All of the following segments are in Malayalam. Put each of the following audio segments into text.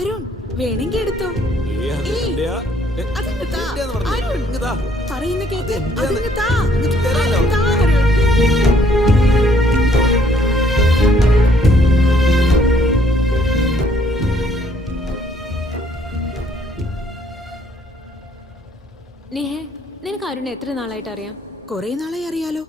അരുൺ വേണമെങ്കിൽ എടുത്തോ. അരുൺ പറയുന്ന കേക്ക്. നിനക്ക് അരുൺ എത്ര നാളായിട്ട് അറിയാം? കൊറേ നാളായി അറിയാലോ.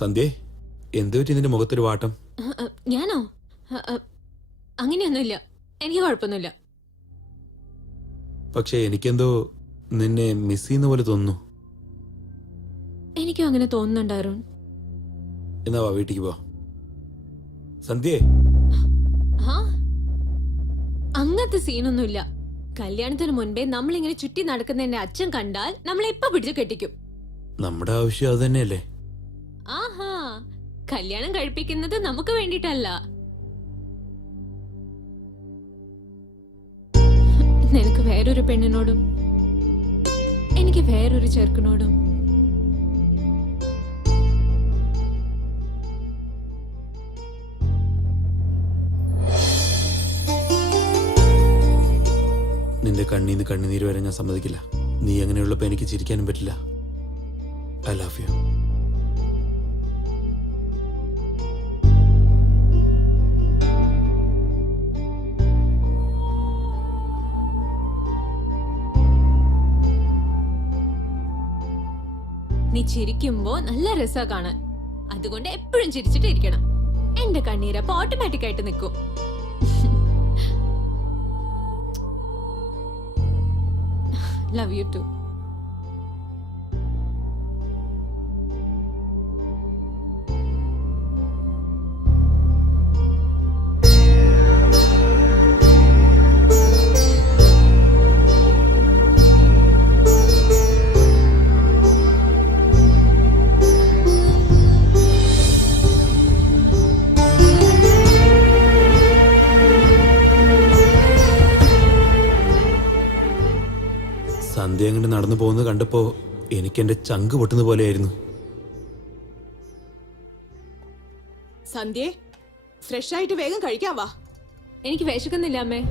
സന്ധ്യ, എന്ത് പറ്റി നിന്റെ മുഖത്തൊരു വാട്ടം? ഞാനോ? അങ്ങനെയൊന്നുമില്ല, എനിക്ക് കുഴപ്പമൊന്നുമില്ല. പക്ഷെ എനിക്കെന്തോ നിന്നെ മിസ് ചെയ്യുന്ന പോലെ തോന്നുന്നു. എനിക്കും അങ്ങനെ തോന്നുന്നുണ്ട് അരുൺ. എന്നാ വാ, വീട്ടിക്ക് പോ. സന്ധ്യേ, അങ്ങനത്തെ സീനൊന്നുമില്ല. കല്യാണത്തിന് മുൻപേ നമ്മളിങ്ങനെ ചുറ്റി നടക്കുന്ന എന്റെ അച്ഛൻ കണ്ടാൽ നമ്മളെ എപ്പ പിടിച്ചു കെട്ടിക്കും. നമ്മുടെ ആവശ്യം അത് തന്നെയല്ലേ? ആഹാ, കല്യാണം കഴിപ്പിക്കുന്നത് നമുക്ക് വേണ്ടിട്ടല്ല. നിനക്ക് വേറൊരു പെണ്ണിനോടും എനിക്ക് വേറൊരു ചെറുക്കനോടും നിന്റെ കണ്ണീന്ന് കണ്ണുനീര് വരെ ഞാൻ സമ്മതിക്കില്ല. നീ അങ്ങനെയുള്ളപ്പോ എനിക്ക് ചിരിക്കാനും പറ്റില്ല. I love you. നീ ചിരിക്കുമ്പോ നല്ല രസാ കാണാൻ. അതുകൊണ്ട് എപ്പോഴും ചിരിച്ചിട്ട് ഇരിക്കണം. എന്റെ കണ്ണീരപ്പോ ഓട്ടോമാറ്റിക് ആയിട്ട് നിൽക്കും. Love you to. സന്ധ്യ അങ്ങോട്ട് നടന്നു പോകുന്നത് കണ്ടപ്പോ എനിക്ക് എന്റെ ചങ്ക് പൊട്ടുന്ന പോലെയായിരുന്നു. സന്ധ്യേ, ഫ്രഷ് ആയിട്ട് വേഗം കഴിക്കാൻ വാ. എനിക്ക് വിശക്കുന്നില്ല അമ്മേ.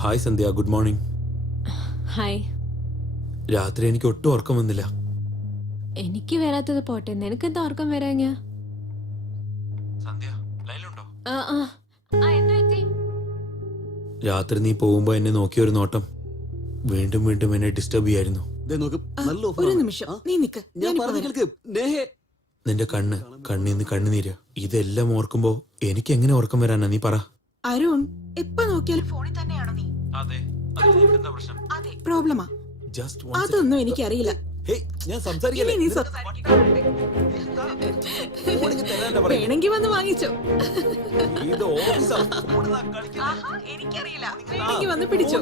ഹായ് സന്ധ്യ, ഗുഡ് മോർണിംഗ്. ഹായ്. രാത്രി എനിക്ക് ഒട്ടും ഉറക്കം വന്നില്ല. എനിക്ക് വരാത്തത് പോട്ടെ, നിനക്കെന്താ ഉറക്കം വരാഞ്ഞ? രാത്രി നീ പോകുമ്പോ എന്നെ നോക്കിയ ഒരു നോട്ടം വീണ്ടും വീണ്ടും എന്നെ ഡിസ്റ്റർബ് ചെയ്യായിരുന്നു. ഒരു നിമിഷം നീ നിക്ക്. നിന്റെ കണ്ണീന്ന് കണ്ണുനീര്, ഇതെല്ലാം ഓർക്കുമ്പോ എനിക്ക് എങ്ങനെ ഉറക്കം വരാനാ? നീ പറ. അരുൺ, എപ്പോ നോക്കിയാലും ഫോണിൽ തന്നെയാണോ നീ? അതെ, പ്രോബ്ലമാ. അതൊന്നും എനിക്കറിയില്ല. വേണമെങ്കിൽ വന്ന് വാങ്ങിച്ചോ. എനിക്കറിയില്ല, വേണമെങ്കിൽ വന്ന് പിടിച്ചോ.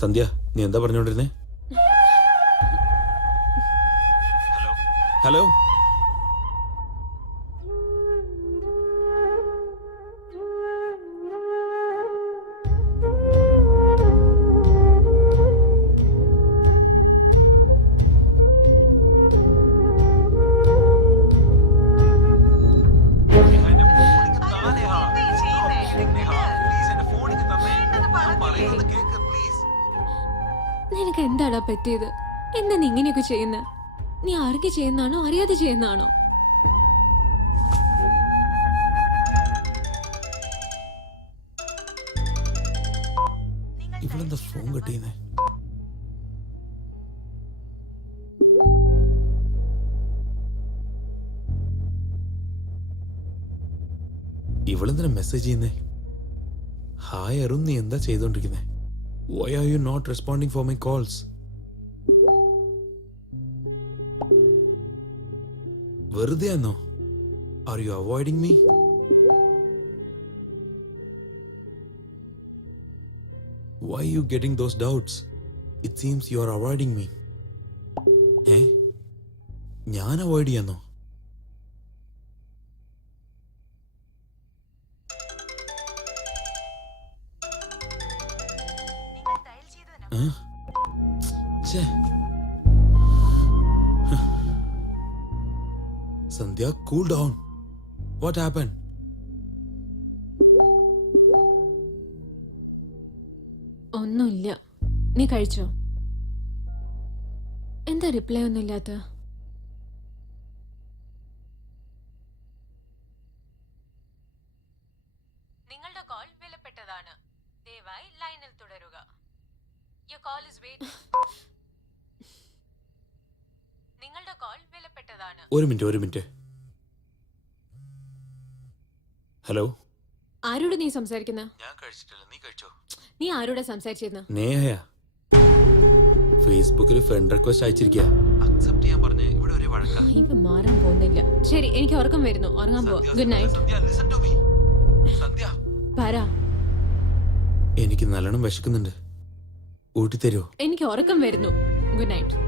സന്ധ്യ, നീ എന്താ പറഞ്ഞോണ്ടിരുന്നേ? ഹലോ, നിനക്ക് എന്താടാ പറ്റിയത്? എന്താ നീ ഇങ്ങനെയൊക്കെ ചെയ്യുന്ന? നീ ആർക്ക് ചെയ്യുന്നാണോ അറിയാതെ ചെയ്യുന്നാണോ? ഇവളെന്താ ഫോൺ കട്ട് ചെയ്യുന്നേ? ഇവളെന്തിനാ മെസ്സേജ് ചെയ്യുന്നേ? ഹായ് അരുൺ, നീ എന്താ ചെയ്തോണ്ടിരിക്കുന്നേ? Why are you not responding for my calls? വെറുതെ ആണോ? Are you avoiding me? Why are you getting those doubts? It seems you are avoiding me. ഞാൻ അവോയ്ഡ് ചെയ്യാന്നോ? Sandhya, cool down. What happen? ഒന്നുമില്ല. നീ കഴിച്ചോ? എന്താ റിപ്ലൈ ഒന്നും ഇല്ലാത്ത? നിങ്ങളുടെ കോൾ വിലപ്പെട്ടതാണ്. ദയവായി ലൈനിൽ തുടരുക. Your call is waiting. നിങ്ങളുടെ കോൾ വിലപ്പെട്ടതാണ്. ഒരു മിനിറ്റ്. ഹലോ, ആരോട് നീ സംസാരിക്കുന്ന? ഞാൻ കഴിച്ചിട്ടില്ല, നീ കഴിച്ചോ? നീ ആരോടാ സംസാരിച്ചിരുന്ന? നേഹയാ. ഫേസ്ബുക്കിൽ ഫ്രണ്ട് റിക്വസ്റ്റ് അയച്ചിരിക്കുക. അക്സെപ്റ്റ് ചെയ്യാൻ പറഞ്ഞേ. ഇവിടെ ഒരു വഴക്കാ. ഇവ മാറാൻ പോകുന്നില്ല. ശരി, എനിക്ക് ഉറക്കം വരുന്നു. ഉറങ്ങാൻ പോവാ. Good night. പറ. എനിക്ക് നല്ലോണം വിശക്കുന്നുണ്ട്. ഊട്ടി തരുമോ? എനിക്ക് ഉറക്കം വരുന്നു. Good night.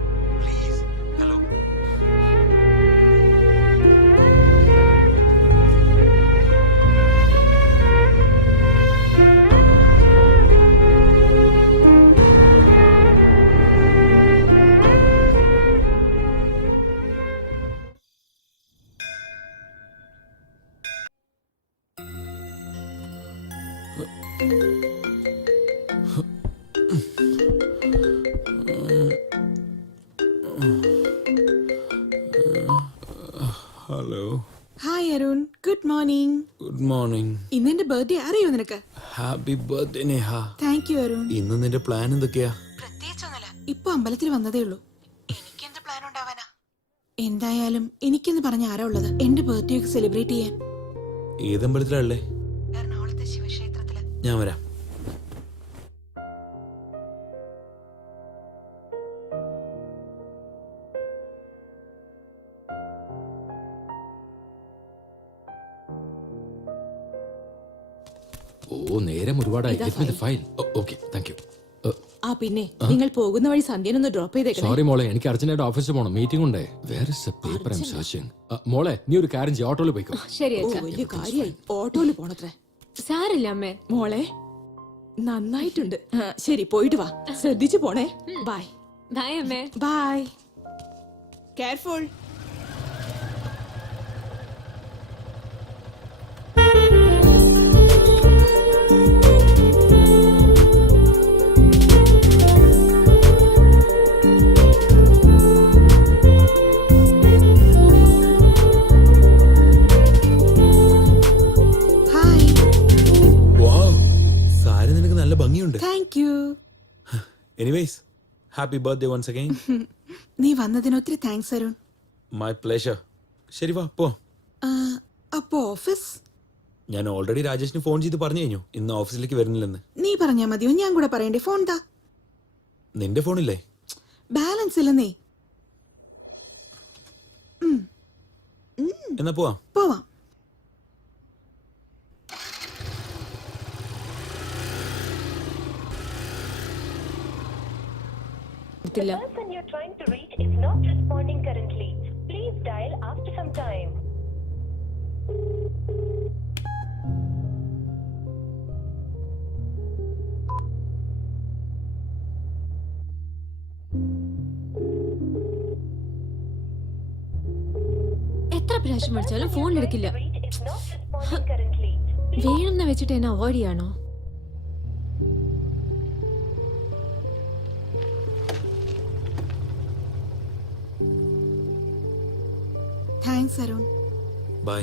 Hello. Hi Arun, good morning. Good morning. ഇന്ന് എന്റെ ബർത്ത്ഡേ അറിയോ നിനക്ക്? Happy birthday Neha. Thank you Arun. ഇന്ന് നിന്റെ പ്ലാൻ എന്തൊക്കെയാ? പ്രത്യേകിച്ചൊന്നുമില്ല. ഇപ്പൊ അമ്പലത്തിൽ വന്നതേ ഉള്ളൂ. എനിക്കെന്ത് പ്ലാൻ ഉണ്ടാവാനാ? എന്തായാലും എനിക്കെന്ന് പറഞ്ഞ ആരാ ഉള്ളത് എന്റെ ബർത്ത്ഡേ ഒക്കെ സെലിബ്രേറ്റ് ചെയ്യാൻ? ഏതമ്പലത്തിലല്ലേ? എറണാകുളത്തെ ശിവക്ഷേത്രത്തില്. ഞാൻ വരാം. ഓ, നേരം ഒരുപാടായി. ഫയൽ. Okay, thank you. ആ പിന്നെ നിങ്ങൾ പോകുന്ന വഴി സന്ധ്യനൊന്ന് ഡ്രോപ്പ് ചെയ്തേക്കണം. സോറി മോളെ, എനിക്ക് അർജന്റായിട്ട് ഓഫീസിൽ പോകണം. മീറ്റിംഗ് ഉണ്ട്. Where is a paper I am searching. മോളെ, നീ ഒരു കാര്യം ചെയ്യ്, ഓട്ടോയിൽ പോയിക്കോ. ശരി ഓ, അച്ഛാ. വലിയ കാര്യായി ഓട്ടോയില് പോണത്രേ. സാരില്ല അമ്മേ. മോളെ നന്നായിട്ടുണ്ട്. ശരി, പോയിട്ട് വാ. ശ്രദ്ധിച്ചു പോണേ. ബൈ. ബൈ അമ്മേ. Bye. Careful. Thank you. Anyways, happy birthday once again. നീ വന്നതിന് ഒത്തിരി താങ്ക്സ് അരുൺ. My pleasure. ശരി വാ പോ. അപ്പോ ഓഫീസ്? ഞാൻ ഓൾറെഡി രാജേഷിന് ഫോൺ ചെയ്ത് പറഞ്ഞു കഴിഞ്ഞു ഇന്ന് ഓഫീസിലേക്ക് വരുന്നില്ലെന്ന്. നീ പറഞ്ഞാ മതിയോ? ഞാൻ കൂടെ പറയണ്ടേ? ഫോൺ താ. നിന്റെ ഫോണില്ലേ? ബാലൻസ് ഇല്ലെന്നേ. എന്നാ പോവാം. പോവാം. The person you're trying to reach is not responding currently. Please dial after some time. എത്ര പ്രാവശ്യം വിളിച്ചാലും ഫോൺ എടുക്കില്ല. Reach is not responding currently. വേണമെന്ന് വെച്ചിട്ട് എന്നെ അവോയ്ഡ് ചെയ്യാണോ? താങ്ക്സ് അരുൺ. ബൈ.